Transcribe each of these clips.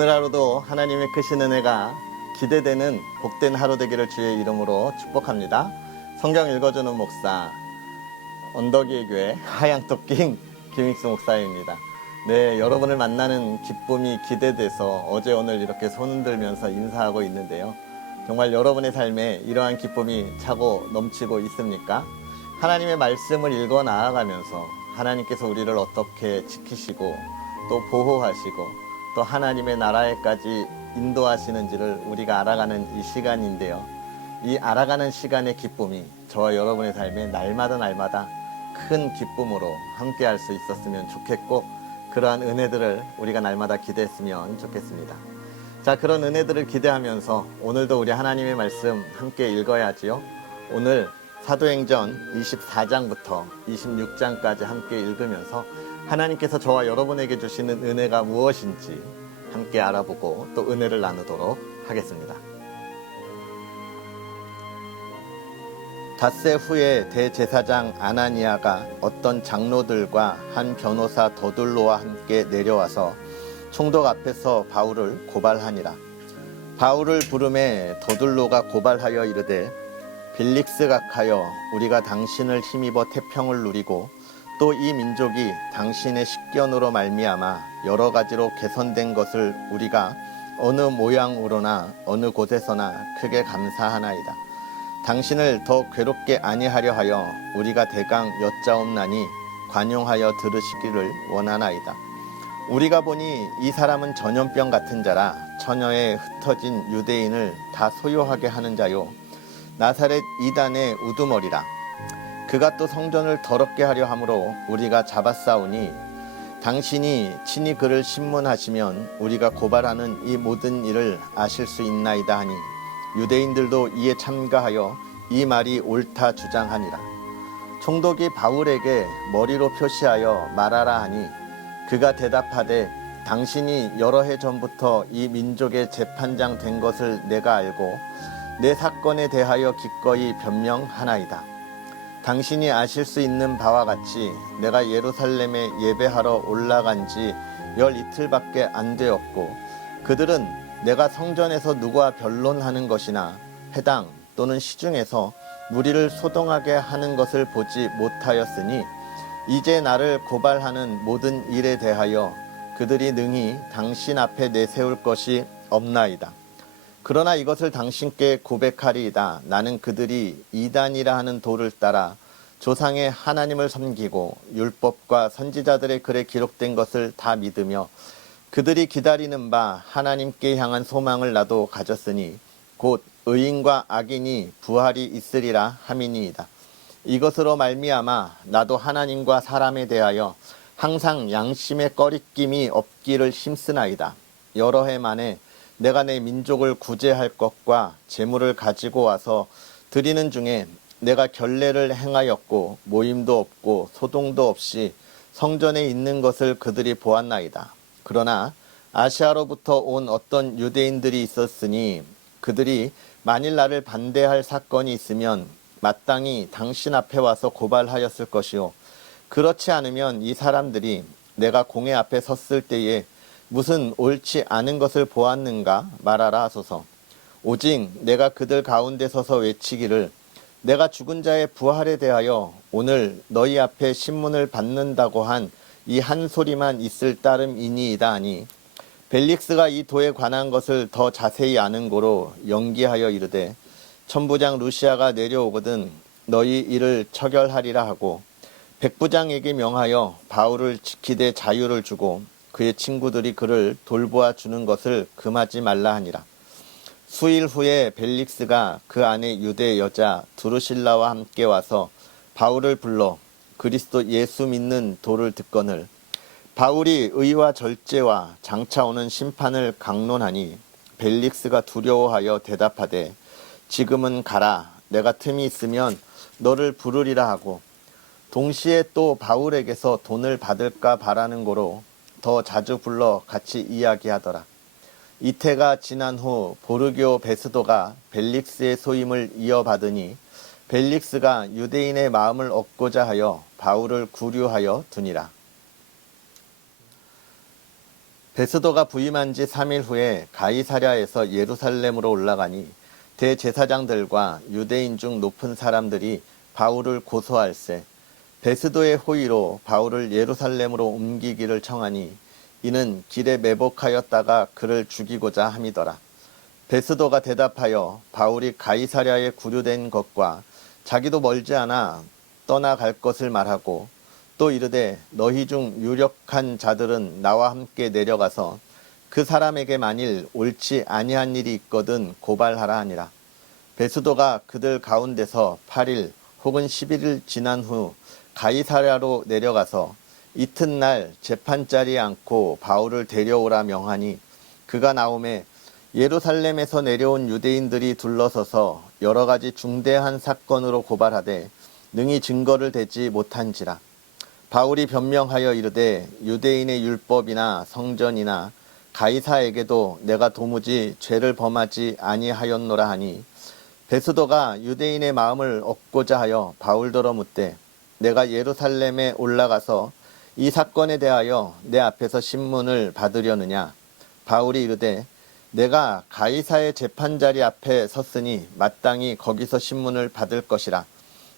오늘 하루도 하나님의 크신 은혜가 기대되는 복된 하루 되기를 주의 이름으로 축복합니다. 성경 읽어주는 목사, 언덕위의 교회 하양토킹 김익수 목사입니다. 네, 여러분을 만나는 기쁨이 기대돼서 어제 오늘 이렇게 손 들면서 인사하고 있는데요. 정말 여러분의 삶에 이러한 기쁨이 차고 넘치고 있습니까? 하나님의 말씀을 읽어 나아가면서 하나님께서 우리를 어떻게 지키시고 또 보호하시고 또 하나님의 나라에까지 인도하시는지를 우리가 알아가는 이 시간인데요. 이 알아가는 시간의 기쁨이 저와 여러분의 삶에 날마다 큰 기쁨으로 함께할 수 있었으면 좋겠고, 그러한 은혜들을 우리가 날마다 기대했으면 좋겠습니다. 자, 그런 은혜들을 기대하면서 오늘도 우리 하나님의 말씀 함께 읽어야지요. 오늘 사도행전 24장부터 26장까지 함께 읽으면서 하나님께서 저와 여러분에게 주시는 은혜가 무엇인지 함께 알아보고 또 은혜를 나누도록 하겠습니다. 닷새 후에 대제사장 아나니아가 어떤 장로들과 한 변호사 더둘로와 함께 내려와서 총독 앞에서 바울을 고발하니라. 바울을 부르매 더둘로가 고발하여 이르되, 빌릭스 각하여, 우리가 당신을 힘입어 태평을 누리고 또 이 민족이 당신의 식견으로 말미암아 여러 가지로 개선된 것을 우리가 어느 모양으로나 어느 곳에서나 크게 감사하나이다. 당신을 더 괴롭게 아니하려 하여 우리가 대강 여짜옵나니 관용하여 들으시기를 원하나이다. 우리가 보니 이 사람은 전염병 같은 자라 처녀에 흩어진 유대인을 다 소요하게 하는 자요, 나사렛 이단의 우두머리라. 그가 또 성전을 더럽게 하려 함으로 우리가 잡아싸우니 당신이 친히 그를 신문하시면 우리가 고발하는 이 모든 일을 아실 수 있나이다 하니, 유대인들도 이에 참가하여 이 말이 옳다 주장하니라. 총독이 바울에게 머리로 표시하여 말하라 하니, 그가 대답하되, 당신이 여러 해 전부터 이 민족의 재판장 된 것을 내가 알고 내 사건에 대하여 기꺼이 변명하나이다. 당신이 아실 수 있는 바와 같이 내가 예루살렘에 예배하러 올라간 지 12일밖에 안 되었고, 그들은 내가 성전에서 누구와 변론하는 것이나 회당 또는 시중에서 무리를 소동하게 하는 것을 보지 못하였으니, 이제 나를 고발하는 모든 일에 대하여 그들이 능히 당신 앞에 내세울 것이 없나이다. 그러나 이것을 당신께 고백하리이다. 나는 그들이 이단이라 하는 도를 따라 조상의 하나님을 섬기고 율법과 선지자들의 글에 기록된 것을 다 믿으며 그들이 기다리는 바 하나님께 향한 소망을 나도 가졌으니 곧 의인과 악인이 부활이 있으리라 함이니이다. 이것으로 말미암아 나도 하나님과 사람에 대하여 항상 양심의 꺼리낌이 없기를 힘쓰나이다. 여러 해 만에 내가 내 민족을 구제할 것과 재물을 가지고 와서 드리는 중에 내가 결례를 행하였고 모임도 없고 소동도 없이 성전에 있는 것을 그들이 보았나이다. 그러나 아시아로부터 온 어떤 유대인들이 있었으니 그들이 만일 나를 반대할 사건이 있으면 마땅히 당신 앞에 와서 고발하였을 것이요, 그렇지 않으면 이 사람들이 내가 공회 앞에 섰을 때에 무슨 옳지 않은 것을 보았는가 말하라 하소서. 오직 내가 그들 가운데 서서 외치기를, 내가 죽은 자의 부활에 대하여 오늘 너희 앞에 신문을 받는다고 한 이 한 소리만 있을 따름이니이다 하니, 벨릭스가 이 도에 관한 것을 더 자세히 아는 고로 연기하여 이르되, 천부장 루시아가 내려오거든 너희 이를 처결하리라 하고 백부장에게 명하여 바울을 지키되 자유를 주고 그의 친구들이 그를 돌보아 주는 것을 금하지 말라 하니라. 수일 후에 벨릭스가 그 안에 유대 여자 두루실라와 함께 와서 바울을 불러 그리스도 예수 믿는 도를 듣거늘, 바울이 의와 절제와 장차 오는 심판을 강론하니 벨릭스가 두려워하여 대답하되, 지금은 가라. 내가 틈이 있으면 너를 부르리라 하고, 동시에 또 바울에게서 돈을 받을까 바라는 고로 더 자주 불러 같이 이야기하더라. 이태가 지난 후 보르교 베스도가 벨릭스의 소임을 이어받으니 벨릭스가 유대인의 마음을 얻고자 하여 바울을 구류하여 두니라. 베스도가 부임한 지 3일 후에 가이사랴에서 예루살렘으로 올라가니 대제사장들과 유대인 중 높은 사람들이 바울을 고소할세 베스도의 호의로 바울을 예루살렘으로 옮기기를 청하니 이는 길에 매복하였다가 그를 죽이고자 함이더라. 베스도가 대답하여 바울이 가이사랴에 구류된 것과 자기도 멀지 않아 떠나갈 것을 말하고 또 이르되 너희 중 유력한 자들은 나와 함께 내려가서 그 사람에게 만일 옳지 아니한 일이 있거든 고발하라 하니라. 베스도가 그들 가운데서 8일 혹은 11일 지난 후 가이사랴로 내려가서 이튿날 재판자리에 앉고 바울을 데려오라 명하니 그가 나오매 예루살렘에서 내려온 유대인들이 둘러서서 여러 가지 중대한 사건으로 고발하되 능히 증거를 대지 못한지라. 바울이 변명하여 이르되 유대인의 율법이나 성전이나 가이사에게도 내가 도무지 죄를 범하지 아니하였노라 하니 베스도가 유대인의 마음을 얻고자 하여 바울더러 묻되 내가 예루살렘에 올라가서 이 사건에 대하여 내 앞에서 신문을 받으려느냐. 바울이 이르되 내가 가이사의 재판자리 앞에 섰으니 마땅히 거기서 신문을 받을 것이라.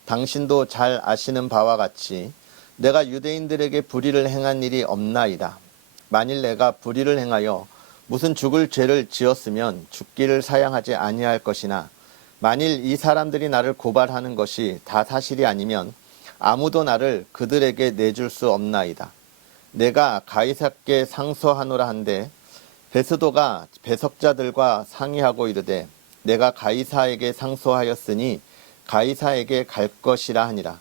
당신도 잘 아시는 바와 같이 내가 유대인들에게 불의를 행한 일이 없나이다. 만일 내가 불의를 행하여 무슨 죽을 죄를 지었으면 죽기를 사양하지 아니할 것이나 만일 이 사람들이 나를 고발하는 것이 다 사실이 아니면 아무도 나를 그들에게 내줄 수 없나이다. 내가 가이사께 상소하노라 한데 베스도가 배석자들과 상의하고 이르되 내가 가이사에게 상소하였으니 가이사에게 갈 것이라 하니라.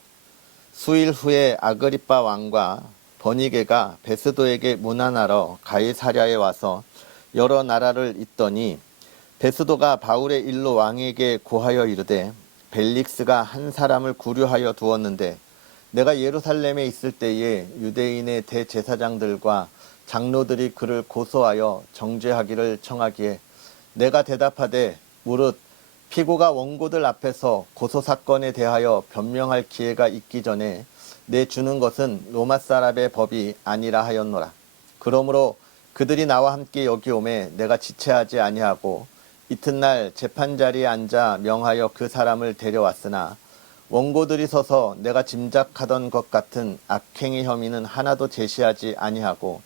수일 후에 아그리빠 왕과 버니게가 베스도에게 문안하러 가이사랴에 와서 여러 나라를 잇더니 베스도가 바울의 일로 왕에게 고하여 이르되 벨릭스가 한 사람을 구류하여 두었는데 내가 예루살렘에 있을 때에 유대인의 대제사장들과 장로들이 그를 고소하여 정죄하기를 청하기에 내가 대답하되 무릇 피고가 원고들 앞에서 고소사건에 대하여 변명할 기회가 있기 전에 내 주는 것은 로마 사람의 법이 아니라 하였노라. 그러므로 그들이 나와 함께 여기 오매 내가 지체하지 아니하고 이튿날 재판자리에 앉아 명하여 그 사람을 데려왔으나 원고들이 서서 내가 짐작하던 것 같은 악행의 혐의는 하나도 제시하지 아니하고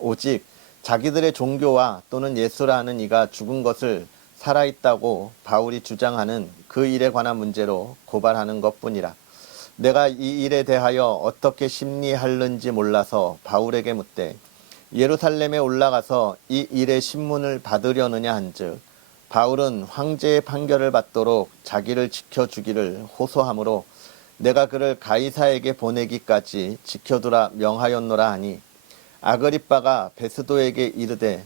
오직 자기들의 종교와 또는 예수라는 이가 죽은 것을 살아있다고 바울이 주장하는 그 일에 관한 문제로 고발하는 것뿐이라. 내가 이 일에 대하여 어떻게 심리할는지 몰라서 바울에게 묻되 예루살렘에 올라가서 이 일의 신문을 받으려느냐 한즉 바울은 황제의 판결을 받도록 자기를 지켜주기를 호소하므로 내가 그를 가이사에게 보내기까지 지켜두라 명하였노라 하니 아그리빠가 베스도에게 이르되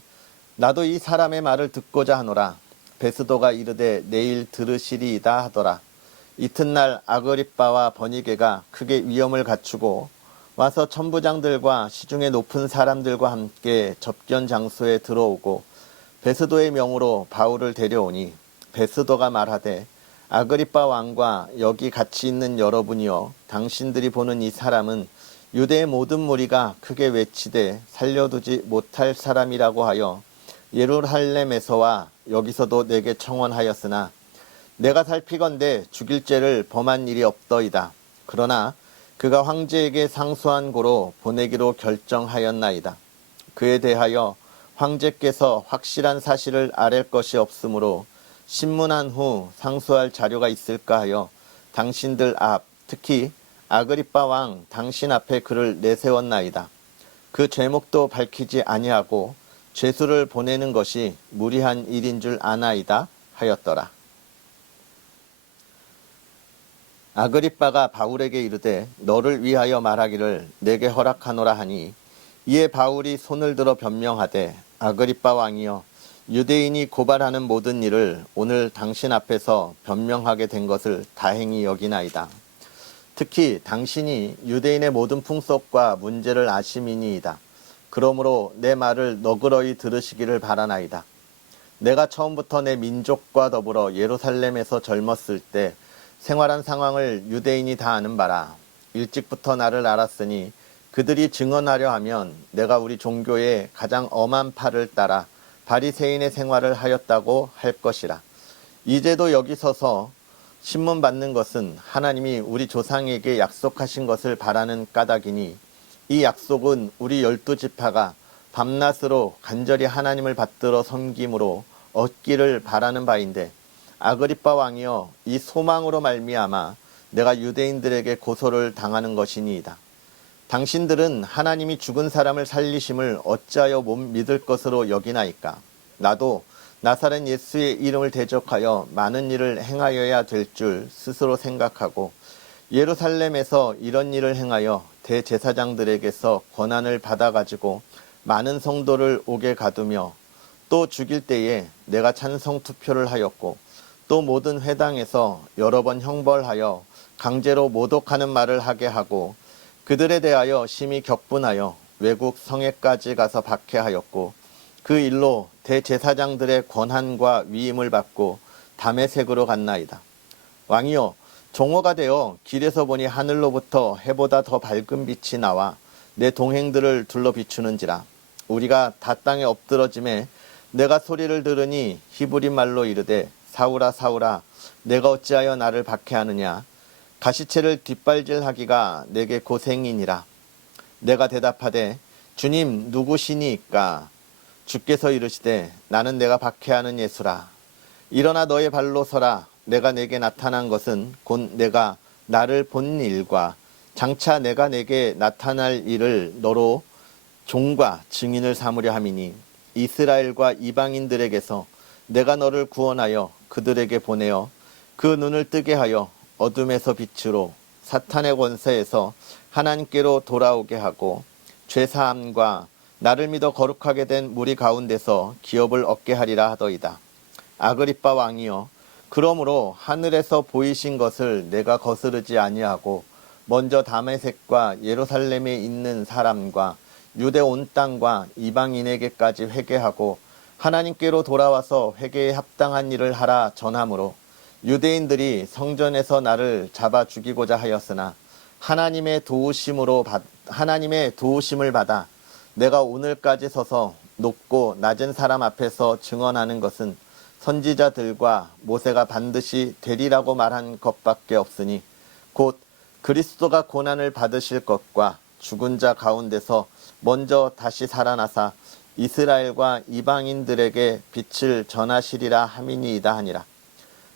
나도 이 사람의 말을 듣고자 하노라. 베스도가 이르되 내일 들으시리이다 하더라. 이튿날 아그리빠와 버니게가 크게 위엄을 갖추고 와서 천부장들과 시중의 높은 사람들과 함께 접견 장소에 들어오고 베스도의 명으로 바울을 데려오니 베스도가 말하되 아그리빠 왕과 여기 같이 있는 여러분이여 당신들이 보는 이 사람은 유대의 모든 무리가 크게 외치되 살려두지 못할 사람이라고 하여 예루살렘에서와 여기서도 내게 청원하였으나 내가 살피건대 죽일 죄를 범한 일이 없더이다. 그러나 그가 황제에게 상소한 고로 보내기로 결정하였나이다. 그에 대하여 황제께서 확실한 사실을 아랠 것이 없으므로 신문한 후 상소할 자료가 있을까 하여 당신들 앞 특히 아그리빠 왕 당신 앞에 그를 내세웠나이다. 그 죄목도 밝히지 아니하고 죄수를 보내는 것이 무리한 일인 줄 아나이다 하였더라. 아그리빠가 바울에게 이르되 너를 위하여 말하기를 내게 허락하노라 하니 이에 바울이 손을 들어 변명하되 아그리빠 왕이여 유대인이 고발하는 모든 일을 오늘 당신 앞에서 변명하게 된 것을 다행히 여기나이다. 특히 당신이 유대인의 모든 풍속과 문제를 아심이니이다. 그러므로 내 말을 너그러이 들으시기를 바라나이다. 내가 처음부터 내 민족과 더불어 예루살렘에서 젊었을 때 생활한 상황을 유대인이 다 아는 바라. 일찍부터 나를 알았으니 그들이 증언하려 하면 내가 우리 종교의 가장 엄한 팔을 따라 바리새인의 생활을 하였다고 할 것이라. 이제도 여기 서서 신문 받는 것은 하나님이 우리 조상에게 약속하신 것을 바라는 까닭이니 이 약속은 우리 12지파가 밤낮으로 간절히 하나님을 받들어 섬김으로 얻기를 바라는 바인데, 아그리빠 왕이여, 이 소망으로 말미암아 내가 유대인들에게 고소를 당하는 것이니이다. 당신들은 하나님이 죽은 사람을 살리심을 어찌하여 못 믿을 것으로 여기나이까? 나도 나사렛 예수의 이름을 대적하여 많은 일을 행하여야 될 줄 스스로 생각하고 예루살렘에서 이런 일을 행하여 대제사장들에게서 권한을 받아가지고 많은 성도를 옥에 가두며 또 죽일 때에 내가 찬성 투표를 하였고 또 모든 회당에서 여러 번 형벌하여 강제로 모독하는 말을 하게 하고 그들에 대하여 심히 격분하여 외국 성에까지 가서 박해하였고 그 일로 대제사장들의 권한과 위임을 받고 다메섹으로 갔나이다. 왕이여, 종호가 되어 길에서 보니 하늘로부터 해보다 더 밝은 빛이 나와 내 동행들을 둘러 비추는지라. 우리가 다 땅에 엎드러짐에 내가 소리를 들으니 히브리 말로 이르되 사울아 사울아 내가 어찌하여 나를 박해하느냐. 가시체를 뒷발질하기가 내게 고생이니라. 내가 대답하되 주님 누구시니까? 주께서 이르시되 나는 내가 박해하는 예수라. 일어나 너의 발로 서라. 내가 내게 나타난 것은 곧 내가 나를 본 일과 장차 내가 내게 나타날 일을 너로 종과 증인을 삼으려 함이니 이스라엘과 이방인들에게서 내가 너를 구원하여 그들에게 보내어 그 눈을 뜨게 하여 어둠에서 빛으로 사탄의 권세에서 하나님께로 돌아오게 하고 죄사함과 나를 믿어 거룩하게 된 무리 가운데서 기업을 얻게 하리라 하더이다. 아그리빠 왕이여, 그러므로 하늘에서 보이신 것을 내가 거스르지 아니하고 먼저 다메섹과 예루살렘에 있는 사람과 유대 온 땅과 이방인에게까지 회개하고 하나님께로 돌아와서 회개에 합당한 일을 하라 전함으로 유대인들이 성전에서 나를 잡아 죽이고자 하였으나 하나님의 도우심을 받아 내가 오늘까지 서서 높고 낮은 사람 앞에서 증언하는 것은 선지자들과 모세가 반드시 되리라고 말한 것밖에 없으니 곧 그리스도가 고난을 받으실 것과 죽은 자 가운데서 먼저 다시 살아나사 이스라엘과 이방인들에게 빛을 전하시리라 함이니이다 하니라.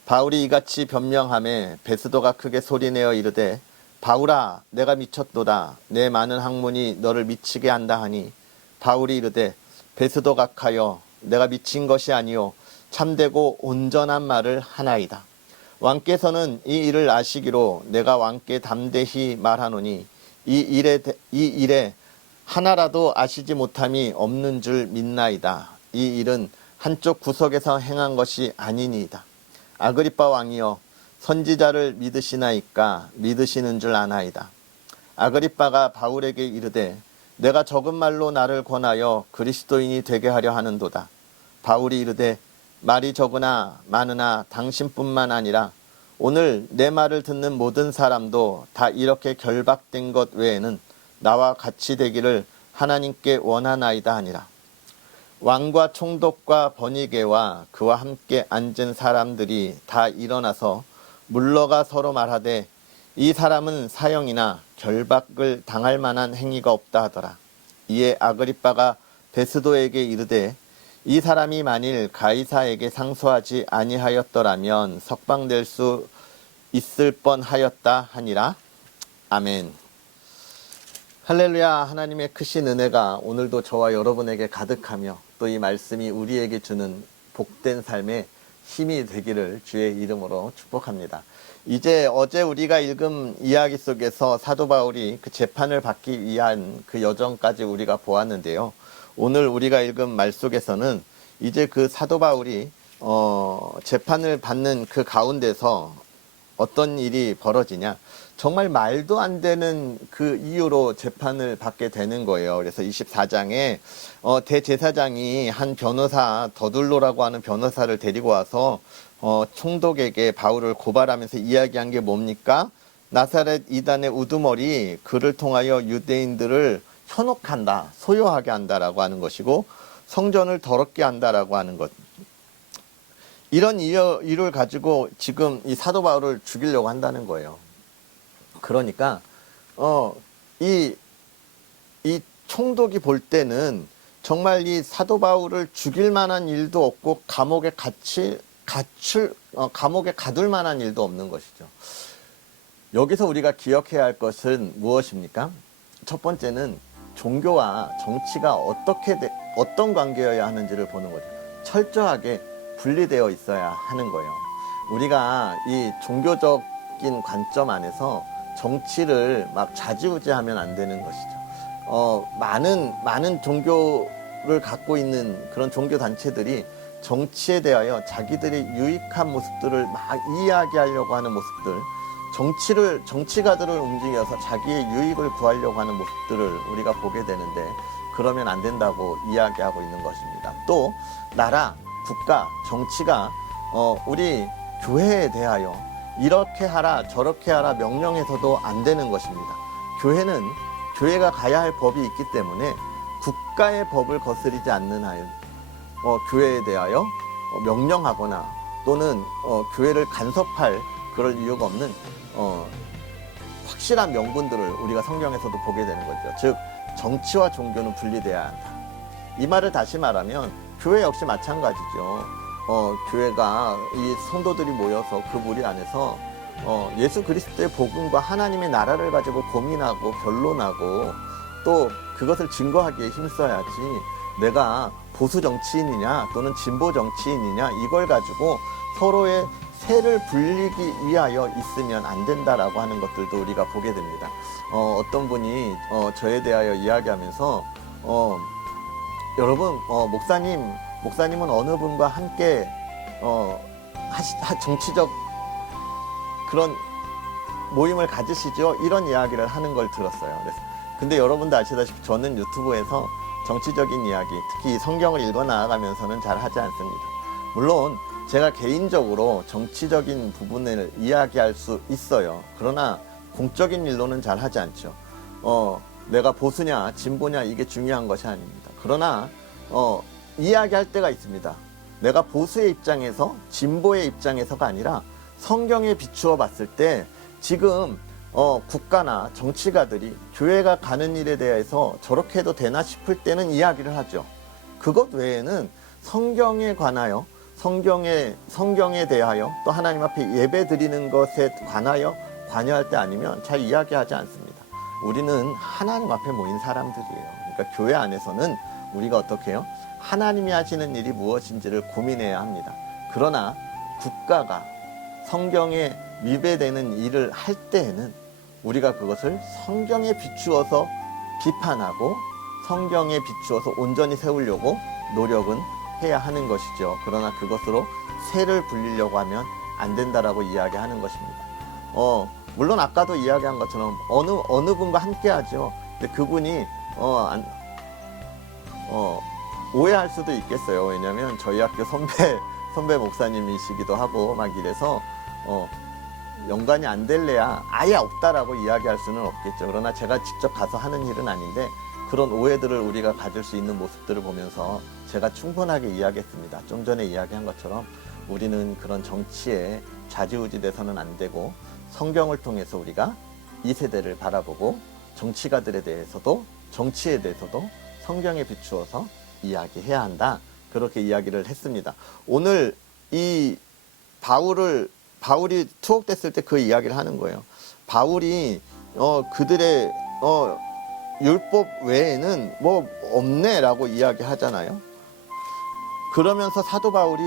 바울이 이같이 변명하매 베스도가 크게 소리내어 이르되 바울아 내가 미쳤도다. 내 많은 학문이 너를 미치게 한다 하니 바울이 이르되 베스도 각하여 내가 미친 것이 아니요 참되고 온전한 말을 하나이다. 왕께서는 이 일을 아시기로 내가 왕께 담대히 말하노니 이 일에 하나라도 아시지 못함이 없는 줄 믿나이다. 이 일은 한쪽 구석에서 행한 것이 아니니이다. 아그리빠 왕이여, 선지자를 믿으시나이까? 믿으시는 줄 아나이다. 아그리빠가 바울에게 이르되 내가 적은 말로 나를 권하여 그리스도인이 되게 하려 하는도다. 바울이 이르되 말이 적으나 많으나 당신뿐만 아니라 오늘 내 말을 듣는 모든 사람도 다 이렇게 결박된 것 외에는 나와 같이 되기를 하나님께 원하나이다 하니라. 왕과 총독과 번이게와 그와 함께 앉은 사람들이 다 일어나서 물러가 서로 말하되 이 사람은 사형이나 결박을 당할 만한 행위가 없다 하더라. 이에 아그리빠가 베스도에게 이르되 이 사람이 만일 가이사에게 상소하지 아니하였더라면 석방될 수 있을 뻔하였다 하니라. 아멘. 할렐루야. 하나님의 크신 은혜가 오늘도 저와 여러분에게 가득하며 또 이 말씀이 우리에게 주는 복된 삶의 힘이 되기를 주의 이름으로 축복합니다. 이제 어제 우리가 읽은 이야기 속에서 사도 바울이 그 재판을 받기 위한 그 여정까지 우리가 보았는데요. 오늘 우리가 읽은 말 속에서는 이제 그 사도 바울이 재판을 받는 그 가운데서 어떤 일이 벌어지냐. 정말 말도 안 되는 그 이유로 재판을 받게 되는 거예요. 그래서 24장에 대제사장이 한 변호사, 더둘로라고 하는 변호사를 데리고 와서 총독에게 바울을 고발하면서 이야기한 게 뭡니까? 나사렛 이단의 우두머리 그를 통하여 유대인들을 현혹한다, 소요하게 한다라고 하는 것이고 성전을 더럽게 한다라고 하는 것. 이런 이유를 가지고 지금 이 사도 바울을 죽이려고 한다는 거예요. 그러니까 이 총독이 볼 때는 정말 이 사도 바울을 죽일 만한 일도 없고 감옥에 가둘 만한 일도 없는 것이죠. 여기서 우리가 기억해야 할 것은 무엇입니까? 첫 번째는 종교와 정치가 어떤 관계여야 하는지를 보는 거죠. 철저하게 분리되어 있어야 하는 거예요. 우리가 이 종교적인 관점 안에서 정치를 막 좌지우지하면 안 되는 것이죠. 많은 종교를 갖고 있는 그런 종교 단체들이 정치에 대하여 자기들이 유익한 모습들을 막 이야기하려고 하는 모습들, 정치가들을 움직여서 자기의 유익을 구하려고 하는 모습들을 우리가 보게 되는데 그러면 안 된다고 이야기하고 있는 것입니다. 또 나라, 국가, 정치가 우리 교회에 대하여 이렇게 하라 저렇게 하라 명령해서도 안 되는 것입니다. 교회가 가야 할 법이 있기 때문에 국가의 법을 거스르지 않는 한 교회에 대하여 명령하거나 또는 교회를 간섭할 그럴 이유가 없는 확실한 명분들을 우리가 성경에서도 보게 되는 거죠. 즉 정치와 종교는 분리돼야 한다. 이 말을 다시 말하면 교회 역시 마찬가지죠. 교회가 이 성도들이 모여서 그 무리 안에서 예수 그리스도의 복음과 하나님의 나라를 가지고 고민하고 변론하고 또 그것을 증거하기에 힘써야지 내가 보수 정치인이냐 또는 진보 정치인이냐 이걸 가지고 서로의 세를 불리기 위하여 있으면 안 된다라고 하는 것들도 우리가 보게 됩니다. 어떤 분이 저에 대하여 이야기하면서 여러분 목사님은 어느 분과 함께 정치적 그런 모임을 가지시죠? 이런 이야기를 하는 걸 들었어요. 근데 여러분도 아시다시피 저는 유튜브에서 정치적인 이야기, 특히 성경을 읽어 나아가면서는 잘 하지 않습니다. 물론 제가 개인적으로 정치적인 부분을 이야기할 수 있어요. 그러나 공적인 일로는 잘 하지 않죠. 내가 보수냐 진보냐 이게 중요한 것이 아닙니다. 그러나 이야기할 때가 있습니다. 내가 보수의 입장에서 진보의 입장에서가 아니라 성경에 비추어 봤을 때 지금 국가나 정치가들이 교회가 가는 일에 대해서 저렇게 해도 되나 싶을 때는 이야기를 하죠. 그것 외에는 성경에 관하여 성경에 대하여 또 하나님 앞에 예배 드리는 것에 관하여 관여할 때 아니면 잘 이야기하지 않습니다. 우리는 하나님 앞에 모인 사람들이에요. 그러니까 교회 안에서는 우리가 어떻게 해요? 하나님이 하시는 일이 무엇인지를 고민해야 합니다. 그러나 국가가 성경에 위배되는 일을 할 때에는 우리가 그것을 성경에 비추어서 비판하고 성경에 비추어서 온전히 세우려고 노력은 해야 하는 것이죠. 그러나 그것으로 세를 불리려고 하면 안 된다라고 이야기하는 것입니다. 물론 아까도 이야기한 것처럼 어느 분과 함께 하죠. 근데 그분이 오해할 수도 있겠어요. 왜냐하면 저희 학교 선배 목사님이시기도 하고 막 이래서 연관이 안 될래야 아예 없다라고 이야기할 수는 없겠죠. 그러나 제가 직접 가서 하는 일은 아닌데 그런 오해들을 우리가 가질 수 있는 모습들을 보면서 제가 충분하게 이야기했습니다. 좀 전에 이야기한 것처럼 우리는 그런 정치에 좌지우지 돼서는 안 되고 성경을 통해서 우리가 이 세대를 바라보고 정치가들에 대해서도 정치에 대해서도 성경에 비추어서 이야기해야 한다. 그렇게 이야기를 했습니다. 오늘 이 바울이 투옥됐을 때 그 이야기를 하는 거예요. 바울이 그들의 율법 외에는 뭐 없네라고 이야기하잖아요. 그러면서 사도 바울이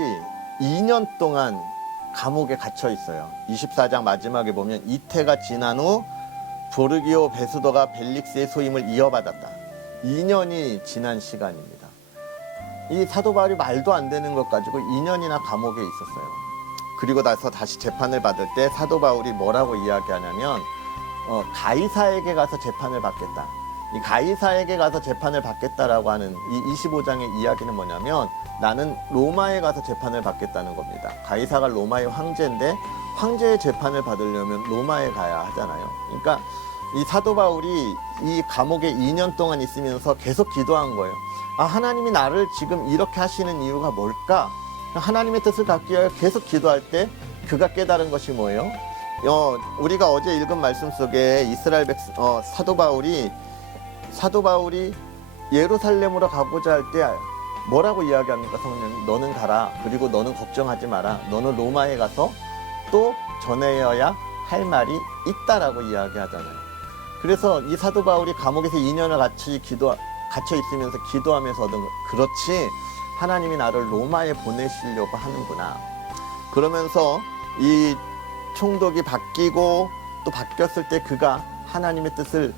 2년 동안 감옥에 갇혀 있어요. 24장 마지막에 보면 이태가 지난 후 보르기오 베수도가 벨릭스의 소임을 이어받았다. 2년이 지난 시간입니다. 이 사도 바울이 말도 안 되는 것 가지고 2년이나 감옥에 있었어요. 그리고 나서 다시 재판을 받을 때 사도 바울이 뭐라고 이야기하냐면 가이사에게 가서 재판을 받겠다. 이 가이사에게 가서 재판을 받겠다라고 하는 이 25장의 이야기는 뭐냐면 나는 로마에 가서 재판을 받겠다는 겁니다. 가이사가 로마의 황제인데 황제의 재판을 받으려면 로마에 가야 하잖아요. 그러니까 이 사도 바울이 이 감옥에 2년 동안 있으면서 계속 기도한 거예요. 아, 하나님이 나를 지금 이렇게 하시는 이유가 뭘까? 하나님의 뜻을 갖기 위해 계속 기도할 때 그가 깨달은 것이 뭐예요? 우리가 어제 읽은 말씀 속에 이스라엘 사도 바울이 예루살렘으로 가고자 할 때 뭐라고 이야기합니까? 성령님, 너는 가라. 그리고 너는 걱정하지 마라. 너는 로마에 가서 또 전해야 할 말이 있다라고 이야기하잖아요. 그래서 이 사도 바울이 감옥에서 2년을 갇혀 있으면서 기도하면서 얻은 것. 그렇지, 하나님이 나를 로마에 보내시려고 하는구나. 그러면서 이 총독이 바뀌고 또 바뀌었을 때 그가 하나님의 뜻을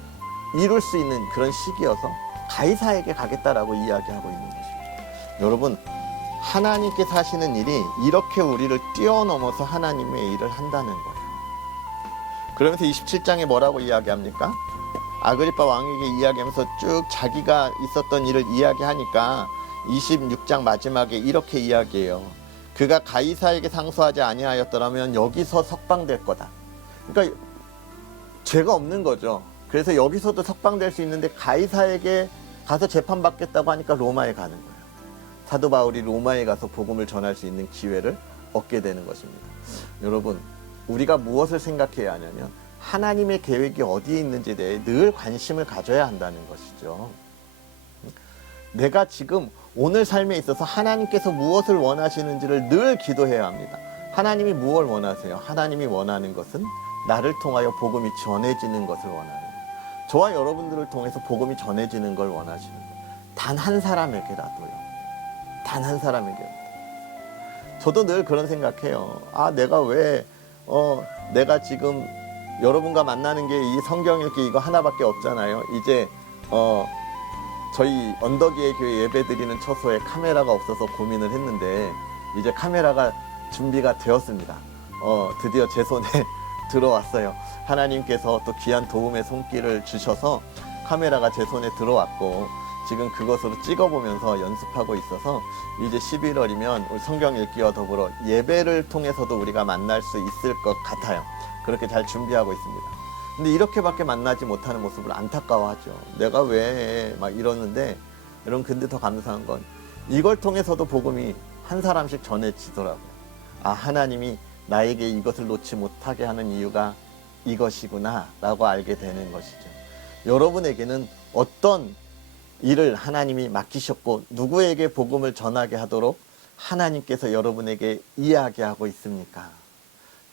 이룰 수 있는 그런 시기여서 가이사에게 가겠다라고 이야기하고 있는 것입니다. 여러분, 하나님께서 하시는 일이 이렇게 우리를 뛰어넘어서 하나님의 일을 한다는 거예요. 그러면서 27장에 뭐라고 이야기합니까? 아그리파 왕에게 이야기하면서 쭉 자기가 있었던 일을 이야기하니까 26장 마지막에 이렇게 이야기해요. 그가 가이사에게 상소하지 아니하였더라면 여기서 석방될 거다. 그러니까 죄가 없는 거죠. 그래서 여기서도 석방될 수 있는데 가이사에게 가서 재판받겠다고 하니까 로마에 가는 거예요. 사도 바울이 로마에 가서 복음을 전할 수 있는 기회를 얻게 되는 것입니다. 여러분, 우리가 무엇을 생각해야 하냐면 하나님의 계획이 어디에 있는지에 대해 늘 관심을 가져야 한다는 것이죠. 내가 지금 오늘 삶에 있어서 하나님께서 무엇을 원하시는지를 늘 기도해야 합니다. 하나님이 무엇을 원하세요? 하나님이 원하는 것은 나를 통하여 복음이 전해지는 것을 원하는 거예요. 저와 여러분들을 통해서 복음이 전해지는 걸 원하시는 거예요. 단 한 사람에게라도요. 단 한 사람에게. 저도 늘 그런 생각해요. 아, 내가 왜 내가 지금 여러분과 만나는 게 이 성경 읽기 이거 하나밖에 없잖아요. 이제 저희 언덕이의 교회 예배드리는 처소에 카메라가 없어서 고민을 했는데 이제 카메라가 준비가 되었습니다. 드디어 제 손에 들어왔어요. 하나님께서 또 귀한 도움의 손길을 주셔서 카메라가 제 손에 들어왔고 지금 그것으로 찍어보면서 연습하고 있어서 이제 11월이면 우리 성경 읽기와 더불어 예배를 통해서도 우리가 만날 수 있을 것 같아요. 그렇게 잘 준비하고 있습니다. 근데 이렇게밖에 만나지 못하는 모습을 안타까워하죠. 내가 왜 막 이러는데, 여러분, 근데 더 감사한 건 이걸 통해서도 복음이 한 사람씩 전해지더라고요. 아, 하나님이 나에게 이것을 놓지 못하게 하는 이유가 이것이구나 라고 알게 되는 것이죠. 여러분에게는 어떤 일을 하나님이 맡기셨고 누구에게 복음을 전하게 하도록 하나님께서 여러분에게 이야기하고 있습니까?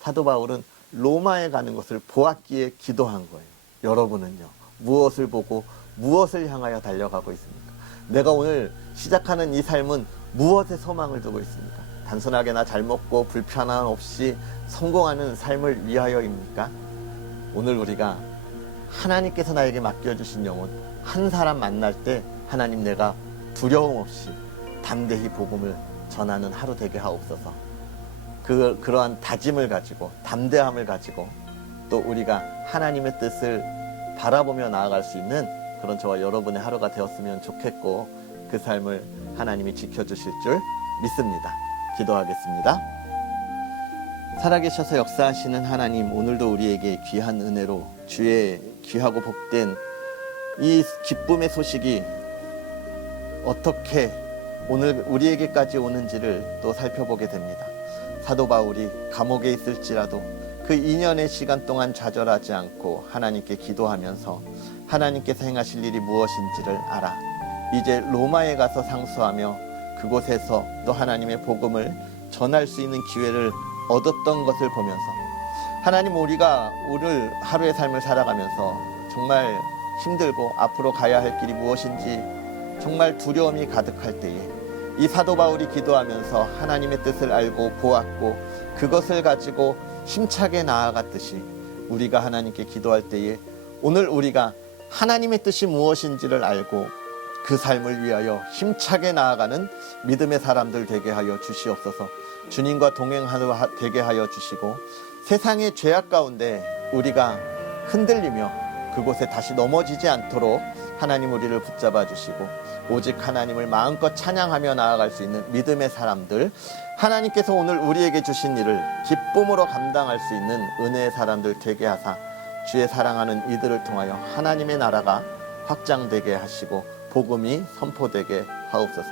사도 바울은 로마에 가는 것을 보았기에 기도한 거예요. 여러분은요, 무엇을 보고 무엇을 향하여 달려가고 있습니까? 내가 오늘 시작하는 이 삶은 무엇에 소망을 두고 있습니까? 단순하게 나 잘 먹고 불편함 없이 성공하는 삶을 위하여입니까? 오늘 우리가 하나님께서 나에게 맡겨주신 영혼 한 사람 만날 때 하나님, 내가 두려움 없이 담대히 복음을 전하는 하루 되게 하옵소서. 그러한 다짐을 가지고 담대함을 가지고 또 우리가 하나님의 뜻을 바라보며 나아갈 수 있는 그런 저와 여러분의 하루가 되었으면 좋겠고, 그 삶을 하나님이 지켜주실 줄 믿습니다. 기도하겠습니다. 살아계셔서 역사하시는 하나님, 오늘도 우리에게 귀한 은혜로 주의 귀하고 복된 이 기쁨의 소식이 어떻게 오늘 우리에게까지 오는지를 또 살펴보게 됩니다. 사도 바울이 감옥에 있을지라도 그 2년의 시간 동안 좌절하지 않고 하나님께 기도하면서 하나님께서 행하실 일이 무엇인지를 알아 이제 로마에 가서 상소하며 그곳에서 또 하나님의 복음을 전할 수 있는 기회를 얻었던 것을 보면서, 하나님, 우리가 오늘 하루의 삶을 살아가면서 정말 힘들고 앞으로 가야 할 길이 무엇인지 정말 두려움이 가득할 때에 이 사도 바울이 기도하면서 하나님의 뜻을 알고 보았고 그것을 가지고 힘차게 나아갔듯이 우리가 하나님께 기도할 때에 오늘 우리가 하나님의 뜻이 무엇인지를 알고 그 삶을 위하여 힘차게 나아가는 믿음의 사람들 되게 하여 주시옵소서. 주님과 되게 하여 주시고 세상의 죄악 가운데 우리가 흔들리며 그곳에 다시 넘어지지 않도록 하나님 우리를 붙잡아 주시고 오직 하나님을 마음껏 찬양하며 나아갈 수 있는 믿음의 사람들, 하나님께서 오늘 우리에게 주신 일을 기쁨으로 감당할 수 있는 은혜의 사람들 되게 하사 주의 사랑하는 이들을 통하여 하나님의 나라가 확장되게 하시고 복음이 선포되게 하옵소서.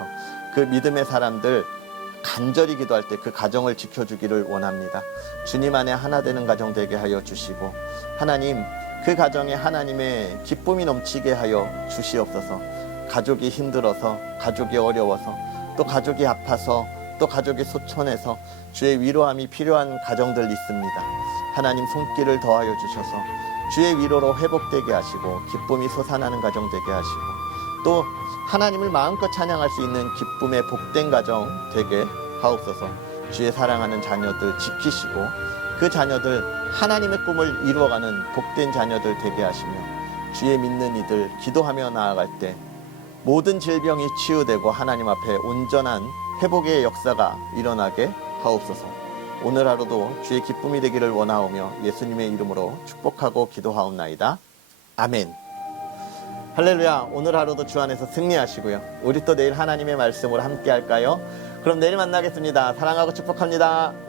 그 믿음의 사람들 간절히 기도할 때 그 가정을 지켜주기를 원합니다. 주님 안에 하나 되는 가정 되게 하여 주시고 하나님 그 가정에 하나님의 기쁨이 넘치게 하여 주시옵소서. 가족이 힘들어서, 가족이 어려워서, 또 가족이 아파서, 또 가족이 소천해서 주의 위로함이 필요한 가정들 있습니다. 하나님 손길을 더하여 주셔서 주의 위로로 회복되게 하시고 기쁨이 솟아나는 가정 되게 하시고 또 하나님을 마음껏 찬양할 수 있는 기쁨의 복된 가정 되게 하옵소서. 주의 사랑하는 자녀들 지키시고 그 자녀들 하나님의 꿈을 이루어가는 복된 자녀들 되게 하시며 주의 믿는 이들 기도하며 나아갈 때 모든 질병이 치유되고 하나님 앞에 온전한 회복의 역사가 일어나게 하옵소서. 오늘 하루도 주의 기쁨이 되기를 원하오며 예수님의 이름으로 축복하고 기도하옵나이다. 아멘. 할렐루야. 오늘 하루도 주 안에서 승리하시고요. 우리 또 내일 하나님의 말씀으로 함께 할까요? 그럼 내일 만나겠습니다. 사랑하고 축복합니다.